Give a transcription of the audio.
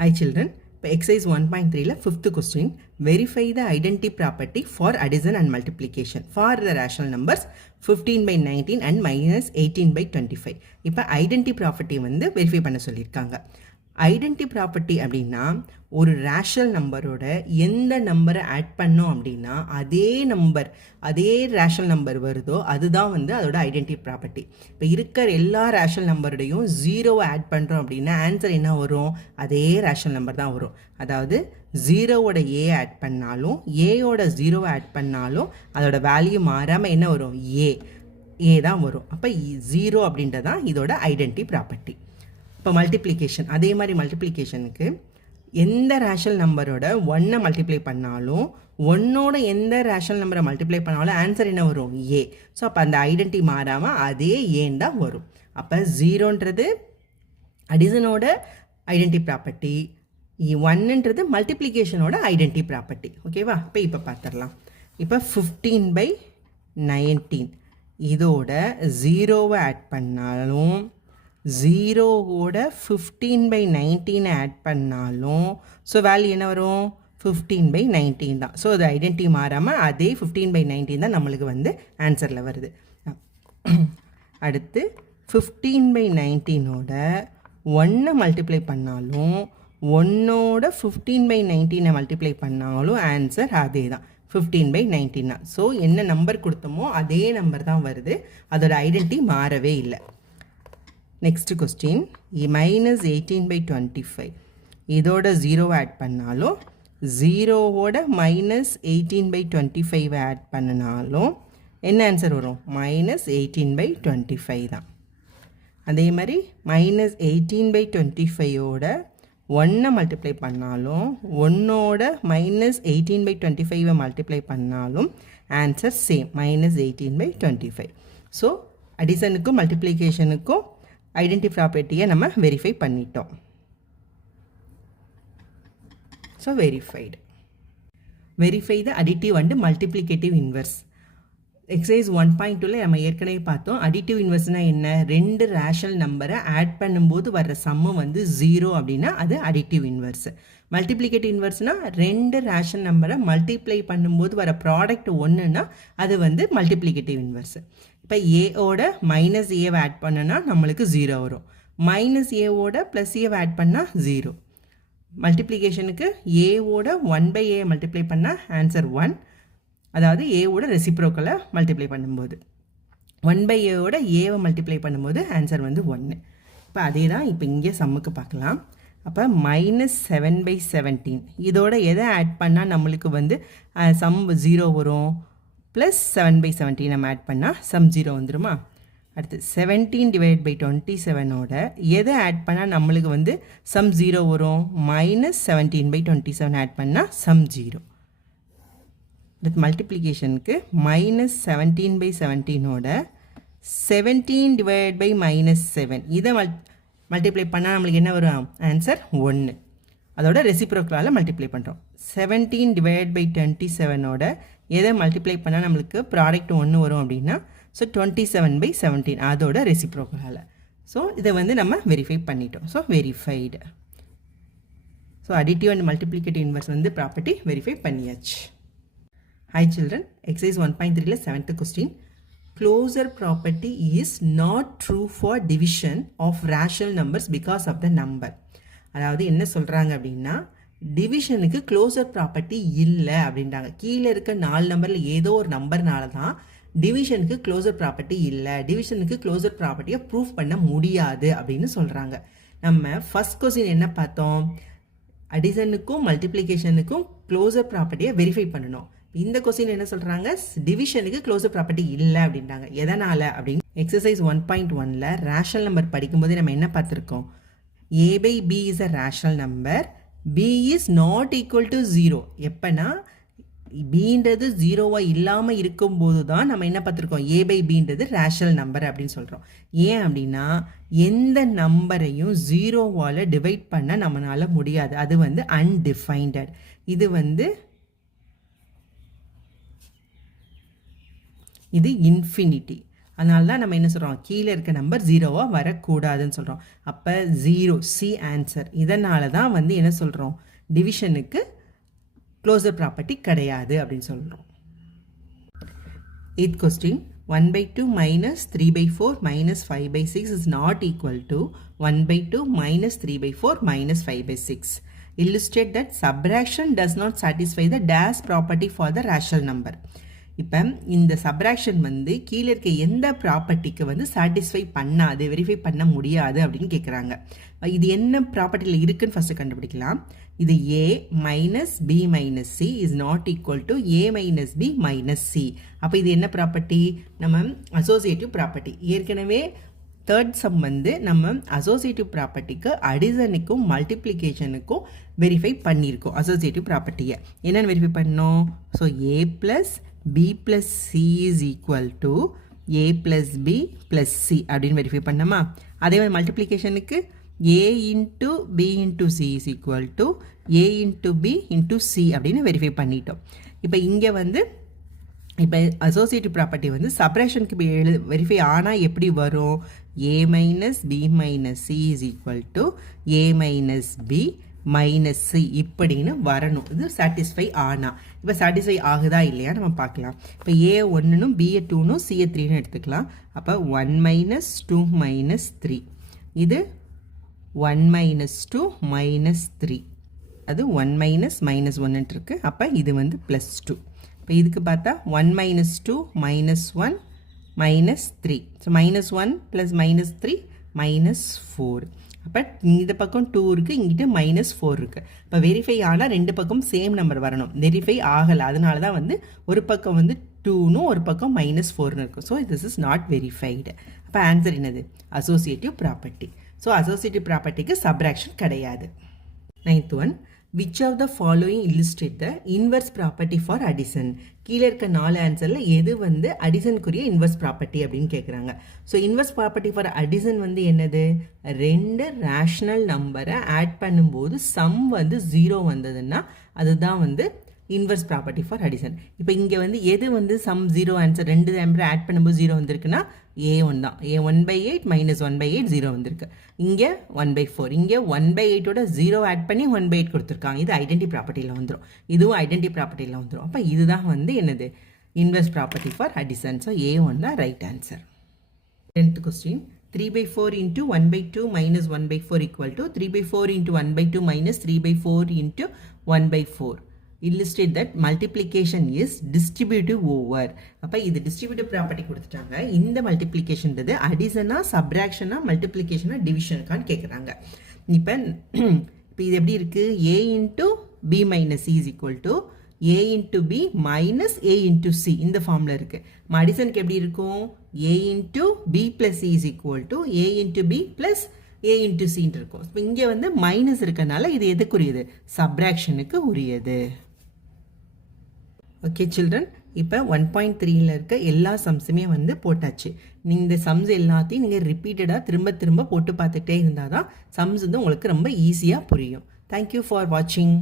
Hi children, இப்போ exercise 1.3ல 5th question, verify the identity property for addition and multiplication for the rational numbers 15 by 19 and minus 18 by 25. இப்போ identity property வந்து verify பண்ண சொல்லியிருக்காங்க. Identity property அப்படின்னா ஒரு rational நம்பரோட எந்த நம்பரை ஆட் பண்ணோம் அப்படின்னா அதே ரேஷனல் நம்பர் வருதோ அதுதான் வந்து அதோட ஐடென்டி ப்ராப்பர்ட்டி. இப்போ இருக்கிற எல்லா ரேஷனல் நம்பரோடையும் ஜீரோவை ஆட் பண்ணுறோம் அப்படின்னா ஆன்சர் என்ன வரும்? அதே ரேஷனல் நம்பர் தான் வரும். அதாவது ஜீரோவோட ஏ ஆட் பண்ணாலும் ஏயோட ஜீரோவை ஆட் பண்ணாலும் அதோட வேல்யூ மாறாமல் என்ன வரும்? ஏ தான் வரும். அப்போ ஜீரோ அப்படின்றதான் இதோட ஐடென்டி ப்ராப்பர்ட்டி. இப்போ மல்டிப்ளிகேஷன், அதே மாதிரி மல்டிப்ளிகேஷனுக்கு எந்த ரேஷனல் நம்பரோட ஒன்னை மல்டிப்ளை பண்ணாலும் ஒன்னோட எந்த ரேஷனல் நம்பரை மல்டிப்ளை பண்ணாலும் ஆன்சர் என்ன வரும்? ஏ. ஸோ அப்போ அந்த ஐடென்டி மாறாமல் அதே ஏன் தான் வரும். அப்போ ஜீரோன்றது அடிஷனோட ஐடென்டி ப்ராப்பர்ட்டி, ஒன்னுன்றது மல்டிப்ளிகேஷனோட ஐடென்டி ப்ராப்பர்ட்டி. ஓகேவா? இப்போ பார்த்துடலாம். இப்போ 15 by 19 இதோட ஜீரோவை ஆட் பண்ணாலும் ஜீரோவோட 15 by 19 ஆட் பண்ணாலும் ஸோ வேல்யூ என்ன வரும்? 15 by 19 தான். ஸோ அது ஐடென்டி மாறாமல் அதே 15 by 19 தான் நம்மளுக்கு வந்து ஆன்சரில் வருது. அடுத்து 15 by 19ஓட ஒன்னை மல்டிப்ளை பண்ணாலும் ஒன்னோட 15 by 19 மல்டிப்ளை பண்ணாலும் ஆன்சர் அதே தான், 15 by 19 தான். ஸோ என்ன நம்பர் கொடுத்தோமோ அதே நம்பர் தான் வருது, அதோட ஐடென்டி மாறவே இல்லை. நெக்ஸ்ட் கொஸ்டின், மைனஸ் 18 by 25 இதோட ஜீரோவை ஆட் பண்ணாலும் ஜீரோவோட மைனஸ் 18 by 25 ஆட் பண்ணினாலும் என்ன ஆன்சர் வரும்? மைனஸ் 18 by 25 தான். அதே மாதிரி மைனஸ் 18 by 25ஓட ஒன்னை மல்டிப்ளை பண்ணாலும் ஒன்னோட மைனஸ் 18 by 25 மல்டிப்ளை பண்ணாலும் answer same, minus 18 by 25. So அடிஷனுக்கும் மல்டிப்ளிகேஷனுக்கும் ஐடென்டி ப்ராப்பர்ட்டியை நம்ம வெரிஃபை பண்ணிட்டோம். So verify the additive and multiplicative inverse. Exercise 1.2ல நம்ம ஏற்கனவே பார்த்தோம். அடிட்டிவ் இன்வெர்ஸ்னால் என்ன? ரெண்டு ரேஷனல் நம்பரை ஆட் பண்ணும்போது வர்ற சம்மு வந்து ஜீரோ அப்படின்னா அது அடிட்டிவ் இன்வெர்ஸ். மல்டிப்ளிகேட்டிவ் இன்வெர்ஸ்னால் ரெண்டு ரேஷனல் நம்பரை மல்டிப்ளை பண்ணும்போது வர ப்ராடக்ட் ஒன்றுனா அது வந்து மல்டிப்ளிகேட்டிவ் இன்வெர்ஸ். இப்போ ஏவோட மைனஸ் ஏவை ஆட் பண்ணனா நம்மளுக்கு ஜீரோ வரும், மைனஸ் ஏவோட ப்ளஸ் ஏவை ஆட் பண்ணால் ஜீரோ. மல்டிப்ளிகேஷனுக்கு ஏவோட 1 ஏ மல்டிப்ளை பண்ணால் ஆன்சர் 1, அதாவது ஏவோட ரெசிப்ரோக்கலை மல்டிப்ளை பண்ணும்போது 1 ஏவோட ஏவை மல்டிப்ளை பண்ணும்போது ஆன்சர் வந்து 1. இப்போ அதே தான் இப்போ இங்கே சம்முக்கு பார்க்கலாம். அப்போ மைனஸ் 7 by 17 இதோட எதை ஆட் பண்ணால் நம்மளுக்கு வந்து சம் ஜீரோ வரும்? ப்ளஸ் 7 by 17 நம்ம ஆட் பண்ணால் சம் ஜீரோ வந்துடுமா? அடுத்து 17 divided by 27ஓட எதை ஆட் பண்ணால் நம்மளுக்கு வந்து சம் ஜீரோ வரும்? மைனஸ் 17 by 27 ஆட் பண்ணால் சம் ஜீரோ. அடுத்து மல்டிப்ளிகேஷனுக்கு மைனஸ் 17 by 17ஓட 17 divided by மைனஸ் 7 இதை மல்டிப்ளை பண்ணால் நம்மளுக்கு என்ன வரும்? ஆன்சர் 1. அதோட ரெசிப்ரோக்கலால் மல்டிப்ளை பண்ணுறோம். 17 divided by 27ஓட எதை மல்டிப்ளை பண்ணால் நம்மளுக்கு ப்ராடக்ட் 1 வரும் அப்படின்னா ஸோ 27 by 17 அதோட ரெசிப்ரோக்கலால். ஸோ இதை வந்து நம்ம வெரிஃபை பண்ணிட்டோம். So verified. So additive and multiplicative inverse வந்து ப்ராப்பர்ட்டி வெரிஃபை பண்ணியாச்சு. ஹாய் சில்ட்ரன், எக்ஸசைஸ் 1.3ல 7th question, closure property is not true for division of rational numbers because of the number. அதாவது என்ன சொல்கிறாங்க அப்படின்னா டிவிஷனுக்கு க்ளோசர் ப்ராப்பர்ட்டி இல்லை அப்படின்றாங்க. கீழே இருக்க 4 நம்பரில் ஏதோ ஒரு நம்பர்னால தான் டிவிஷனுக்கு க்ளோசர் ப்ராப்பர்ட்டி இல்லை, டிவிஷனுக்கு க்ளோசர் ப்ராப்பர்ட்டியை ப்ரூஃப் பண்ண முடியாது அப்படின்னு சொல்கிறாங்க. நம்ம ஃபர்ஸ்ட் கொஸ்டின் என்ன பார்த்தோம்? அடிஷனுக்கும் மல்டிப்ளிகேஷனுக்கும் க்ளோசர் ப்ராப்பர்ட்டியை வெரிஃபை பண்ணணும். இந்த கொஸ்டின் என்ன சொல்கிறாங்க? டிவிஷனுக்கு க்ளோசர் ப்ராப்பர்ட்டி இல்லை அப்படின்றாங்க. எதனால் அப்படின்னு எக்ஸசைஸ் 1.1ல ரேஷனல் நம்பர் படிக்கும்போது நம்ம என்ன பார்த்துருக்கோம்? a by b is a rational number, b is not equal to 0. எப்போனா bன்றது ஜீரோவாக இல்லாமல் இருக்கும்போது தான் நம்ம என்ன பார்த்துருக்கோம்? a by bன்றது ரேஷனல் நம்பர் அப்படின்னு சொல்கிறோம். ஏன் அப்படின்னா எந்த நம்பரையும் ஜீரோவால் டிவைட் பண்ண நம்மளால் முடியாது, அது வந்து அன்டிஃபைண்டட். இது இன்ஃபினிட்டி. அதனால தான் நம்ம என்ன சொல்கிறோம், கீழே இருக்க நம்பர் ஜீரோவாக வரக்கூடாதுன்னு சொல்கிறோம். அப்போ 0 சி ஆன்சர். இதனால தான் வந்து என்ன சொல்கிறோம், டிவிஷனுக்கு க்ளோசர் ப்ராப்பர்ட்டி கிடையாது அப்படின்னு சொல்கிறோம். 8th question, 1/2 minus 3/4 minus 5/6 is not equal to 1/2 minus 3/4 minus 5/6. Illustrate that subtraction does not satisfy the dash property for the rational number. இப்போ இந்த சப்ராக்ஷன் வந்து கீழே இருக்க எந்த ப்ராப்பர்ட்டிக்கு வந்து சாட்டிஸ்ஃபை பண்ணாது, வெரிஃபை பண்ண முடியாது அப்படின்னு கேட்குறாங்க. இது என்ன ப்ராப்பர்ட்டியில் இருக்குன்னு ஃபஸ்ட்டு கண்டுபிடிக்கலாம். இது a minus b minus C is not equal to a minus b minus c. அப்போ இது என்ன ப்ராப்பர்ட்டி, நம்ம அசோசியேட்டிவ் ப்ராப்பர்ட்டி. ஏற்கனவே தேர்ட் சம் வந்து நம்ம அசோசியேட்டிவ் ப்ராப்பர்ட்டிக்கு அடிசனுக்கும் மல்டிப்ளிகேஷனுக்கும் வெரிஃபை பண்ணியிருக்கோம். அசோசியேட்டிவ் ப்ராப்பர்ட்டியை என்னென்னு வெரிஃபை பண்ணோம், so a plus b plus c is equal to a plus b plus c அப்படின்னு வெரிஃபை பண்ணோமா. அதே மாதிரி மல்டிப்ளிகேஷனுக்கு a into b into c is equal to a into b into c அப்படின்னு verify பண்ணிட்டோம். இப்போ இங்கே வந்து இப்போ அசோசியேட்டிவ் ப்ராப்பர்ட்டி வந்து சப்ரேஷனுக்கு வெரிஃபை ஆனால் எப்படி வரும், a minus b minus c is equal to a minus b minus C இப்படின்னு வரணும். இது சாட்டிஸ்ஃபை ஆனால். இப்போ சாட்டிஸ்ஃபை ஆகுதா இல்லையா நம்ம பார்க்கலாம். இப்போ ஏ ஒன்றுனும் பிஏ டூனும் சிஏ த்ரீன்னு எடுத்துக்கலாம். அப்போ 1 மைனஸ் 2 மைனஸ் 3, இது 1 மைனஸ் 2 மைனஸ் 3, அது 1 மைனஸ் மைனஸ் 1 இருக்குது. அப்போ இது வந்து ப்ளஸ் 2. இப்போ இதுக்கு பார்த்தா 1 minus 2 minus 1 minus 3, so minus 1 plus minus 3 minus 4. அப்போ இந்த பக்கம் 2 இருக்குது, இங்கிட்ட மைனஸ் 4 இருக்குது. இப்போ வெரிஃபை ஆனால் ரெண்டு பக்கம் சேம் நம்பர் வரணும். வெரிஃபை ஆகலை, அதனால தான் வந்து ஒரு பக்கம் வந்து 2னும் ஒரு பக்கம் மைனஸ் 4னு இருக்கும். So this is not verified. அப்போ ஆன்சர் என்னது, அசோசியேட்டிவ் ப்ராப்பர்ட்டி. ஸோ அசோசியேட்டிவ் ப்ராப்பர்ட்டிக்கு சப்ராக்ஷன் கிடையாது. 9th one, which of the following illustrate the inverse property for addition? கீழே இருக்க 4 ஆன்சரில் எது வந்து அடிசனுக்குரிய இன்வர்ஸ் ப்ராப்பர்ட்டி அப்படின்னு கேட்குறாங்க. So inverse property for addition வந்து என்னது, ரெண்டு ரேஷ்னல் நம்பரை ஆட் பண்ணும்போது சம் வந்து 0 வந்ததுன்னா அதுதான் வந்து இன்வர்ஸ் ப்ராப்பர்ட்டி ஃபார் அடிசன். இப்போ இங்கே வந்து எது வந்து சம் 0 ஆன்சர், ரெண்டு நம்பரை ஆட் பண்ணும்போது 0 வந்திருக்குன்னா a1 தான். a 1/8 மைனஸ் 1/8 0 வந்திருக்கு. இங்கே 1/4, இங்கே 1/8ஓட 0 ஆட் பண்ணி 1/8 கொடுத்துருக்காங்க. இது ஐடென்டி ப்ராப்பர்ட்டியில் வந்துடும், இதுவும் ஐடென்டி ப்ராப்பர்ட்டியில் வந்துடும். அப்போ இதுதான் வந்து என்னது, inverse property for addition. So a1 தான் right answer. 10th question, 3/4 into 1/2 minus 1/4 equal to 3/4 into 1/2 minus 3/4 into 1/4. Illustrate that multiplication is distributive over. அப்போ இது டிஸ்ட்ரிபியூட்டிவ் ப்ராப்பர்ட்டி கொடுத்துட்டாங்க. இந்த மல்டிப்ளிகேஷன்றது அடிஷனா சப்ராக்ஷனா மல்டிப்ளிகேஷனா டிவிஷனுக்கான்னு கேட்குறாங்க. இப்போ இது எப்படி இருக்குது, a into B minus C is equal to a into B minus a into C இந்த ஃபார்மில் இருக்குது. அடிஷனுக்கு எப்படி இருக்கும், a into B plus C is equal to a into B plus a into சின்னு இருக்கும். இப்போ இங்கே வந்து மைனஸ் இருக்கனால இது எதுக்குரியது, சப்ராக்ஷனுக்கு உரியது. ஓகே சில்ட்ரன், இப்போ 1.3ல் இருக்க எல்லா சம்ஸுமே வந்து போட்டாச்சு. இந்த சம்ஸ் எல்லாத்தையும் நீங்கள் ரிப்பீட்டடாக திரும்ப திரும்ப போட்டு பார்த்துட்டே இருந்தால் தான் சம்ஸ் வந்து உங்களுக்கு ரொம்ப ஈஸியாக புரியும். தேங்க்யூ ஃபார் வாட்சிங்.